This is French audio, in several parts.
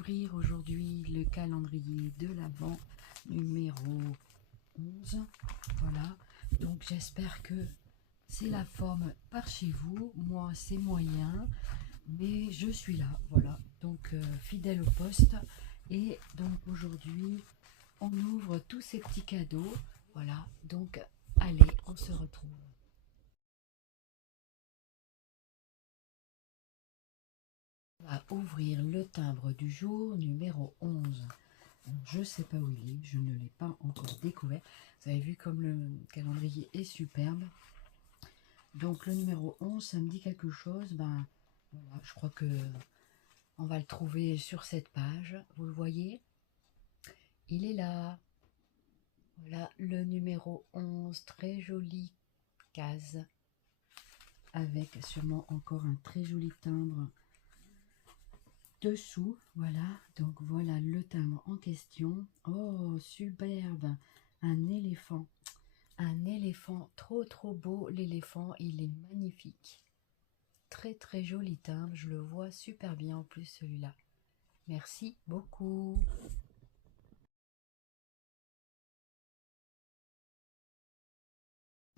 ouvrir aujourd'hui le calendrier de l'Avent numéro 11. Voilà, donc j'espère que c'est la forme par chez vous. Moi c'est moyen, mais je suis là, voilà, donc fidèle au poste. Et donc aujourd'hui on ouvre tous ces petits cadeaux, voilà, donc allez, on se retrouve. On va ouvrir le timbre du jour numéro 11. Je ne sais pas où il est, je ne l'ai pas encore découvert. Vous avez vu comme le calendrier est superbe. Donc le numéro 11, ça me dit quelque chose. Ben voilà, je crois que on va le trouver sur cette page. Vous le voyez? Il est là. Voilà le numéro 11, très jolie case. Avec sûrement encore un très joli timbre dessous. Voilà, donc voilà le timbre en question. Oh, superbe! Un éléphant. Un éléphant trop beau. L'éléphant, il est magnifique. Très joli timbre. Je le vois super bien en plus celui-là. Merci beaucoup.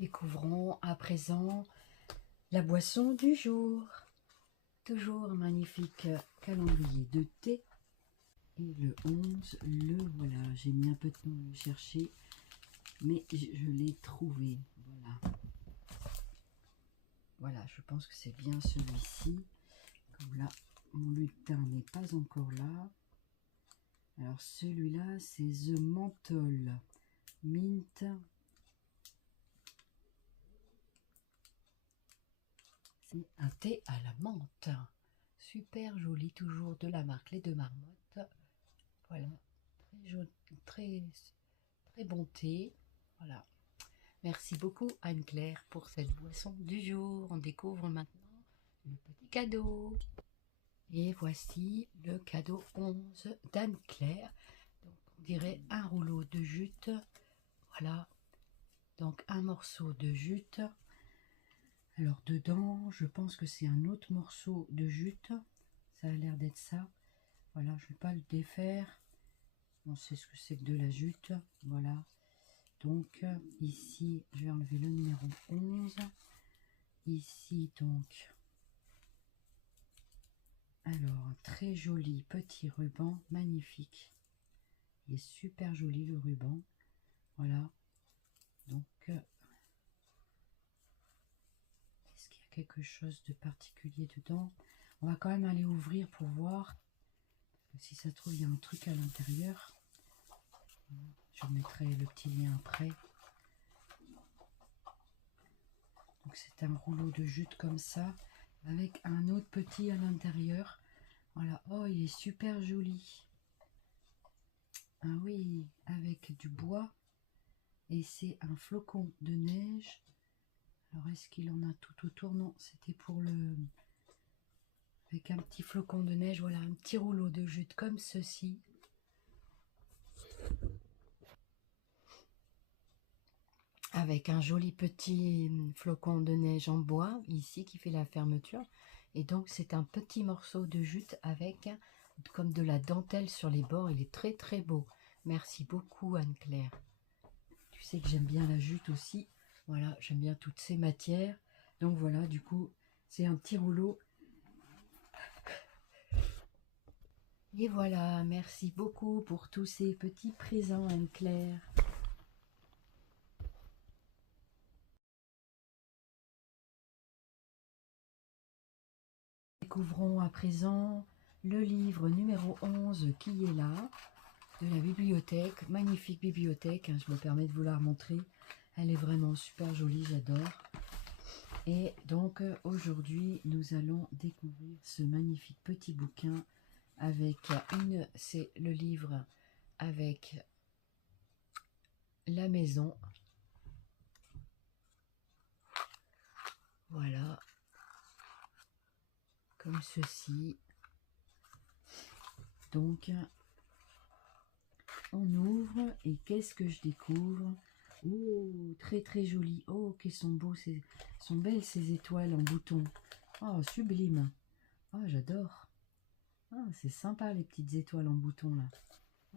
Découvrons à présent la boisson du jour. Toujours un magnifique calendrier de thé. Et le 11, le voilà. J'ai mis un peu de temps à le chercher, mais je l'ai trouvé. Voilà. Voilà, je pense que c'est bien celui-ci. Comme là, mon lutin n'est pas encore là. Alors celui-là, c'est The Menthol Mint. C'est un thé à la menthe. Super joli, toujours de la marque Les Deux Marmottes. Voilà, très joli, très bon thé. Voilà. Merci beaucoup Anne-Claire pour cette boisson du jour. On découvre maintenant le petit cadeau. Et voici le cadeau 11 d'Anne-Claire. Donc on dirait un rouleau de jute. Voilà. Donc un morceau de jute. Alors dedans, je pense que c'est un autre morceau de jute. Ça a l'air d'être ça. Voilà, je ne vais pas le défaire. On sait ce que c'est que de la jute. Voilà. Donc ici, je vais enlever le numéro 11. Ici donc, alors un très joli petit ruban, magnifique. Il est super joli le ruban. Voilà. Donc, est-ce qu'il y a quelque chose de particulier dedans? On va quand même aller ouvrir pour voir. Si ça se trouve, il y a un truc à l'intérieur. Je mettrai le petit lien après. Donc c'est un rouleau de jute comme ça, avec un autre petit à l'intérieur. Voilà, oh il est super joli. Ah oui, avec du bois. Et c'est un flocon de neige. Alors est-ce qu'il en a tout autour? Non, c'était pour le... Avec un petit flocon de neige, voilà, un petit rouleau de jute comme ceci. Avec un joli petit flocon de neige en bois, ici, qui fait la fermeture. Et donc, c'est un petit morceau de jute avec comme de la dentelle sur les bords. Il est très beau. Merci beaucoup, Anne-Claire. Tu sais que j'aime bien la jute aussi. Voilà, j'aime bien toutes ces matières. Donc voilà, du coup, c'est un petit rouleau. Et voilà, merci beaucoup pour tous ces petits présents, Anne-Claire. Découvrons à présent le livre numéro 11 qui est là, de la bibliothèque, magnifique bibliothèque, hein, je me permets de vous la montrer, elle est vraiment super jolie, j'adore. Et donc aujourd'hui nous allons découvrir ce magnifique petit bouquin avec c'est le livre avec la maison, voilà, comme ceci. Donc on ouvre et qu'est-ce que je découvre? Oh, très joli. Oh, qu'elles sont beaux, sont belles ces étoiles en bouton. Oh, sublime. Oh, j'adore. Ah, c'est sympa les petites étoiles en bouton là.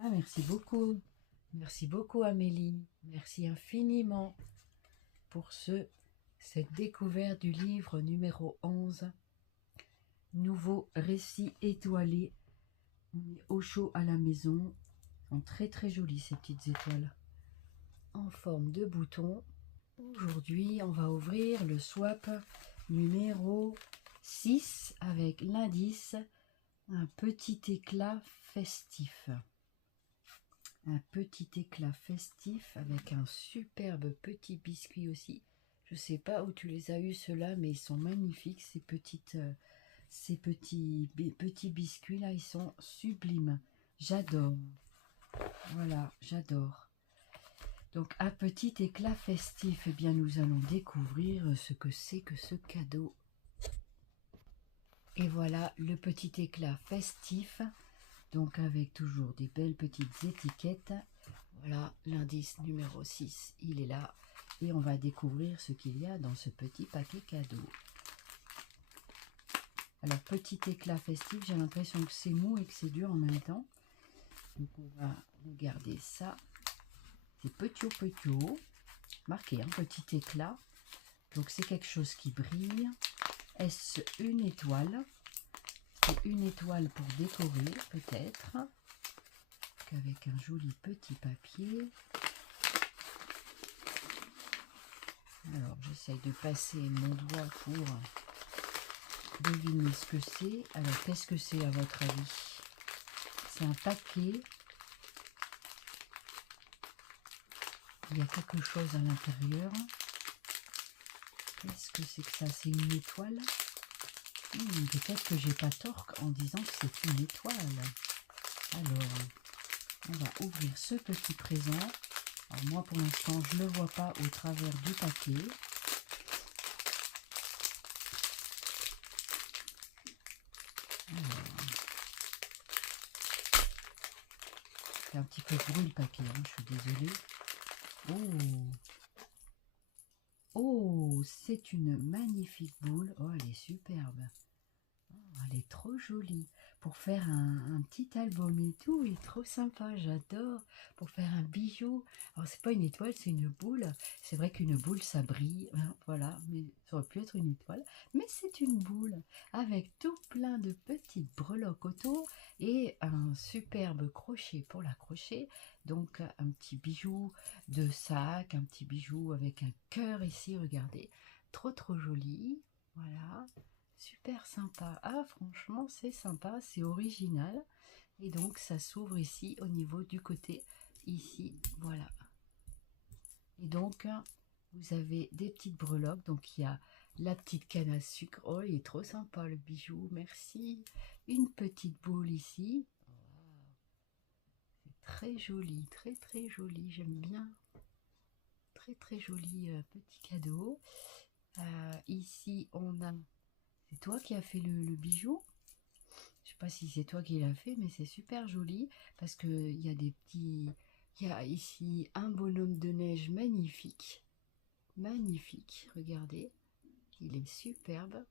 Ah, merci beaucoup. Merci beaucoup Amélie. Merci infiniment pour cette découverte du livre numéro 11. Nouveau récit étoilé. On est au chaud à la maison. Sont très très jolies ces petites étoiles. En forme de bouton. Aujourd'hui, on va ouvrir le swap numéro 6 avec l'indice un petit éclat festif. Un petit éclat festif avec un superbe petit biscuit aussi. Je sais pas où tu les as eu ceux-là, mais ils sont magnifiques ces petits biscuits là, ils sont sublimes. J'adore. Voilà, j'adore. Donc un petit éclat festif, eh bien nous allons découvrir ce que c'est que ce cadeau. Et voilà le petit éclat festif, donc avec toujours des belles petites étiquettes. Voilà l'indice numéro 6, il est là. Et on va découvrir ce qu'il y a dans ce petit paquet cadeau. Alors petit éclat festif, j'ai l'impression que c'est mou et que c'est dur en même temps. Donc on va regarder ça. C'est petit, marqué un petit éclat. Donc c'est quelque chose qui brille. Est-ce une étoile? C'est une étoile pour décorer peut-être. Avec un joli petit papier. Alors j'essaye de passer mon doigt pour deviner ce que c'est. Alors qu'est-ce que c'est à votre avis? C'est un paquet. Il y a quelque chose à l'intérieur. Qu'est-ce que c'est que ça? C'est une étoile? Peut-être que j'ai pas tort en disant que c'est une étoile. Alors, on va ouvrir ce petit présent. Alors moi pour l'instant je ne le vois pas au travers du papier. C'est un petit peu gros le paquet, hein, je suis désolée. Oh, c'est une magnifique boule. Oh, elle est superbe. Oh, elle est trop jolie. Pour faire un petit album et tout, il est trop sympa, j'adore. Pour faire un bijou. Alors, c'est pas une étoile, c'est une boule. C'est vrai qu'une boule, ça brille. Hein, voilà, mais ça aurait pu être une étoile. Mais c'est une boule avec tout plein de petites breloques autour et un superbe crochet pour l'accrocher. Donc, un petit bijou de sac, un petit bijou avec un cœur ici, regardez. Trop, trop joli. Voilà. Super sympa. Ah, franchement, c'est sympa, c'est original. Et donc, ça s'ouvre ici au niveau du côté. Ici, voilà. Et donc, vous avez des petites breloques. Donc, il y a la petite canne à sucre. Oh, il est trop sympa le bijou. Merci. Une petite boule ici. C'est très joli, très très joli. J'aime bien. Très très joli petit cadeau. Ici, on a... C'est toi qui as fait le bijou? Je sais pas si c'est toi qui l'as fait, mais c'est super joli parce que il y a des petits. Il y a ici un bonhomme de neige magnifique, magnifique. Regardez, il est superbe.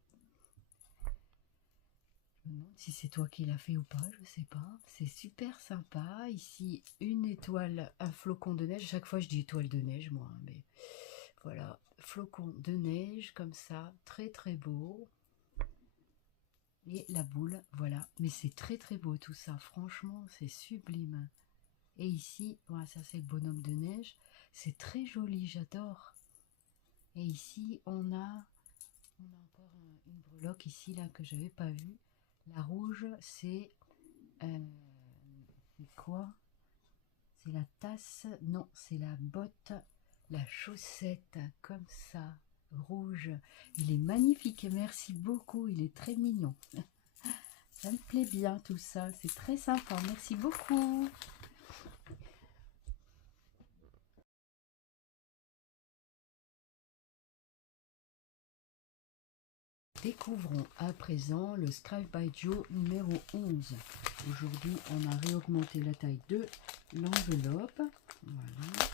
Je me demande si c'est toi qui l'as fait ou pas, je sais pas. C'est super sympa. Ici une étoile, un flocon de neige. Chaque fois je dis étoile de neige, moi, hein, mais voilà, flocon de neige comme ça, très très beau. Et la boule, voilà. Mais c'est très très beau tout ça, franchement, c'est sublime. Et ici, voilà, ça c'est le bonhomme de neige. C'est très joli, j'adore. Et ici, on a encore une breloque ici, là, que j'avais pas vue. La rouge, c'est quoi? C'est la tasse? Non, c'est la botte, la chaussette, comme ça, rouge. Il est magnifique, merci beaucoup, il est très mignon. Ça me plaît bien tout ça, c'est très sympa, merci beaucoup. Découvrons à présent le Scrap by Joe numéro 11. Aujourd'hui, on a réaugmenté la taille de l'enveloppe. Voilà.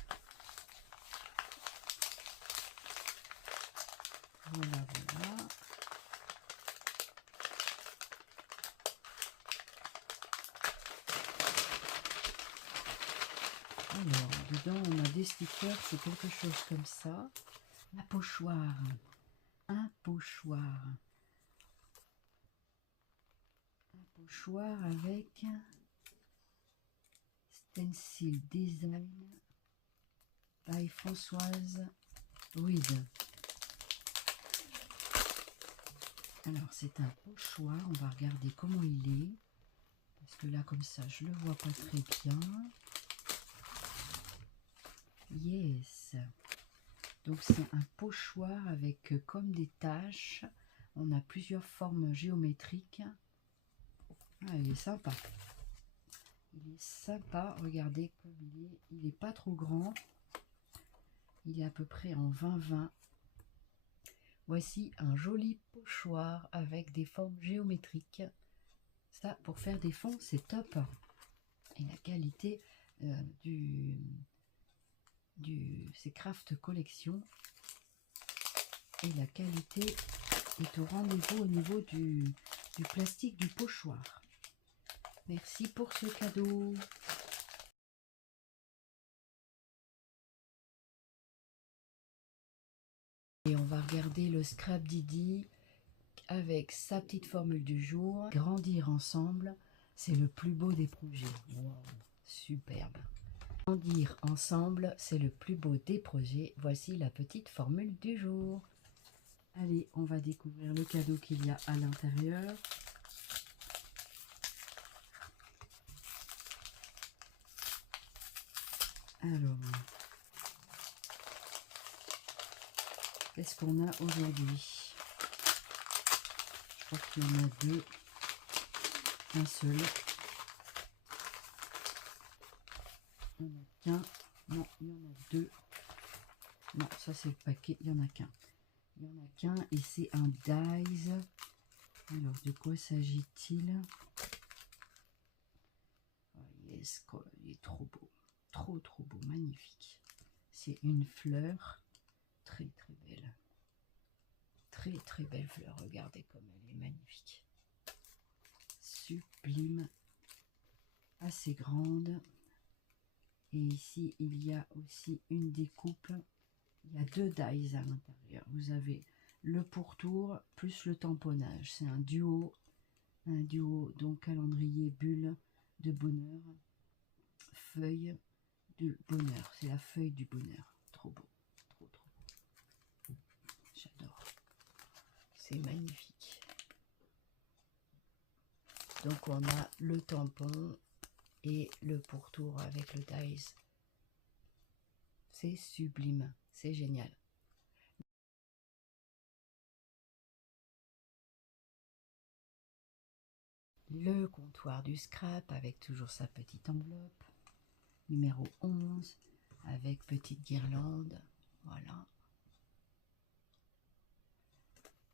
Voilà, voilà. Alors, dedans, on a des stickers, c'est quelque chose comme ça. Un pochoir. Un pochoir. Un pochoir avec Stencil Design by Françoise Ruide. Alors, c'est un pochoir. On va regarder comment il est. Parce que là, comme ça, je le vois pas très bien. Yes. Donc, c'est un pochoir avec comme des taches. On a plusieurs formes géométriques. Ah, il est sympa. Il est sympa. Regardez comme il est. Il n'est pas trop grand. Il est à peu près en 20-20. Voici un joli pochoir avec des formes géométriques. Ça, pour faire des fonds, c'est top. Et la qualité c'est Craft Collection. Et la qualité est au rendez-vous au niveau du plastique du pochoir. Merci pour ce cadeau. Et on va regarder le Scrap Didi avec sa petite formule du jour. Grandir ensemble, c'est le plus beau des projets. Wow, superbe. Grandir ensemble, c'est le plus beau des projets. Voici la petite formule du jour. Allez, on va découvrir le cadeau qu'il y a à l'intérieur. Alors, qu'est-ce qu'on a aujourd'hui? Je crois qu'il y en a deux. Un seul. Il n'y en a qu'un. Non, il y en a deux. Non, ça c'est le paquet. Il n'y en a qu'un. Il n'y en a qu'un et c'est un Dies. Alors, de quoi s'agit-il? Oh, yes, il est trop beau. Trop beau, magnifique. C'est une fleur très belle. Très belle fleur. Regardez comme elle est magnifique. Sublime. Assez grande. Et ici, il y a aussi une découpe. Il y a deux dies à l'intérieur. Vous avez le pourtour plus le tamponnage. C'est un duo, donc calendrier bulle de bonheur. Feuille de bonheur. C'est la feuille du bonheur. Trop beau. Trop beau. J'adore. C'est magnifique. Donc on a le tampon et le pourtour avec le dies. C'est sublime. C'est génial. Le comptoir du scrap avec toujours sa petite enveloppe. Numéro 11 avec petite guirlande. Voilà.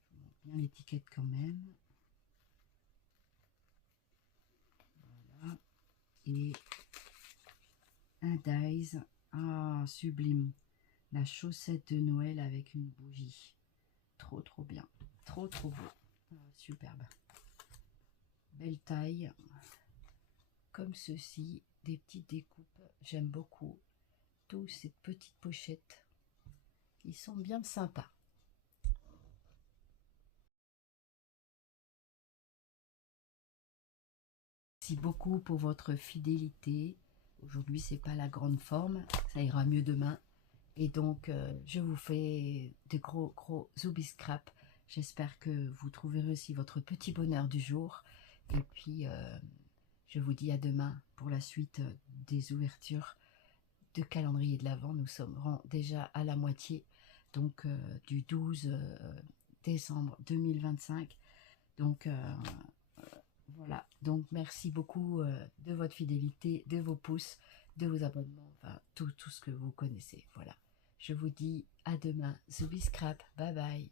Je montre bien l'étiquette quand même. Voilà. Et un dies. Ah, sublime. La chaussette de Noël avec une bougie. Trop bien. Trop beau. Ah, superbe. Belle taille. Comme ceci. Des petites découpes. J'aime beaucoup. Tous ces petites pochettes. Ils sont bien sympas. Merci beaucoup pour votre fidélité. Aujourd'hui, c'est pas la grande forme. Ça ira mieux demain. Et donc, je vous fais de gros zoubiscrap. J'espère que vous trouverez aussi votre petit bonheur du jour. Et puis, je vous dis à demain pour la suite des ouvertures de calendrier de l'Avent. Nous sommes déjà à la moitié, donc du 12 décembre 2025. Donc, voilà. Donc, merci beaucoup de votre fidélité, de vos pouces, de vos abonnements, enfin, tout ce que vous connaissez. Voilà. Je vous dis à demain. Zoubiscrap. Bye bye.